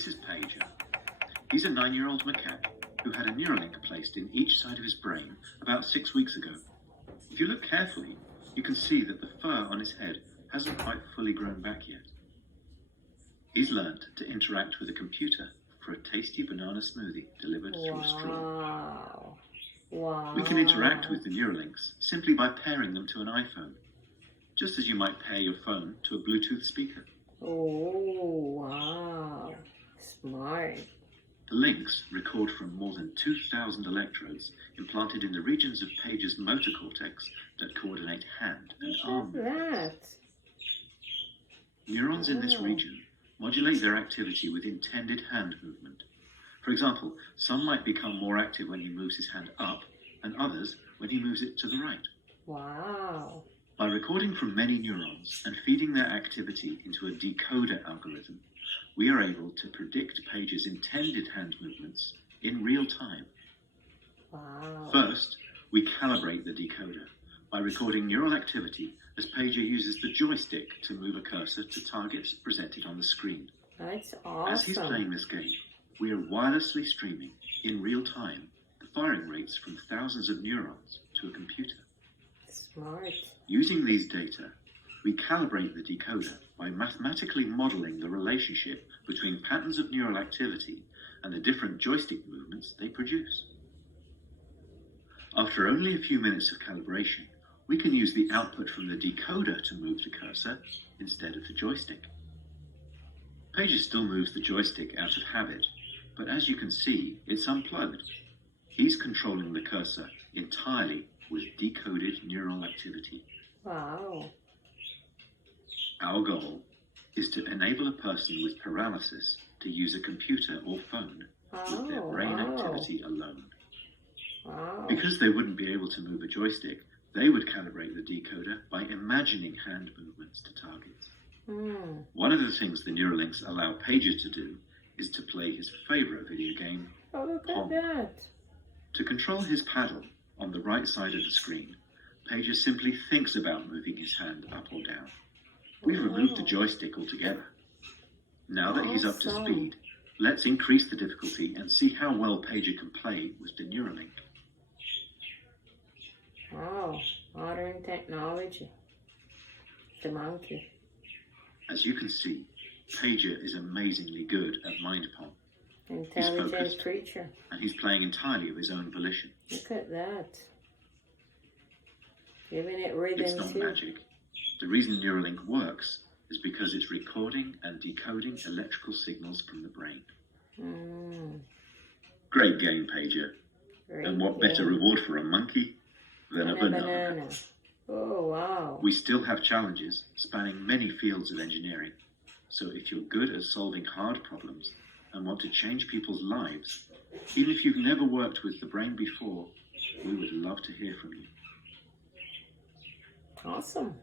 This is Pager. He's a 9-year-old macaque who had a neuralink placed in each side of his brain about 6 weeks ago. If you look carefully, you can see that the fur on his head hasn't quite fully grown back yet. He's learned to interact with a computer for a tasty banana smoothie delivered through a straw. Wow. We can interact with the Neuralinks simply by pairing them to an iPhone, just as you might pair your phone to a Bluetooth speaker. Oh, wow. Smart. The links record from more than 2,000 electrodes implanted in the regions of Pager's motor cortex that coordinate hand and arm movements. Neurons in this region modulate their activity with intended hand movement. For example, some might become more active when he moves his hand up, and others when he moves it to the right. Wow. By recording from many neurons and feeding their activity into a decoder algorithm, we are able to predict Pager's intended hand movements in real time. Wow. First, we calibrate the decoder by recording neural activity as Pager uses the joystick to move a cursor to targets presented on the screen. That's awesome. As he's playing this game, we are wirelessly streaming in real time the firing rates from thousands of neurons to a computer. Smart. Using these data, we calibrate the decoder by mathematically modeling the relationship between patterns of neural activity and the different joystick movements they produce. After only a few minutes of calibration, we can use the output from the decoder to move the cursor instead of the joystick. Pager still moves the joystick out of habit, but as you can see, it's unplugged. He's controlling the cursor entirely with decoded neural activity. Wow. Our goal is to enable a person with paralysis to use a computer or phone with their brain activity alone. Wow. Because they wouldn't be able to move a joystick, they would calibrate the decoder by imagining hand movements to targets. One of the things the Neuralinks allow Pager to do is to play his favorite video game, Oh, look Pong. at that. To control his paddle on the right side of the screen, Pager simply thinks about moving his hand up or down. We've removed the joystick altogether. Now that he's up to Awesome. speed, let's increase the difficulty and see how well Pager can play with the Neuralink. Wow. Modern technology. The monkey. As you can see, Pager is amazingly good at MindPong, Intelligent focused. creature. and he's playing entirely of his own volition. Look at that. Giving it rhythm It's not too. magic. The reason Neuralink works is because it's recording and decoding electrical signals from the brain. Great game, Pager. Great And what game. better reward for a monkey than a banana? Oh, wow. We still have challenges spanning many fields of engineering. So if you're good at solving hard problems and want to change people's lives, even if you've never worked with the brain before, we would love to hear from you. Awesome.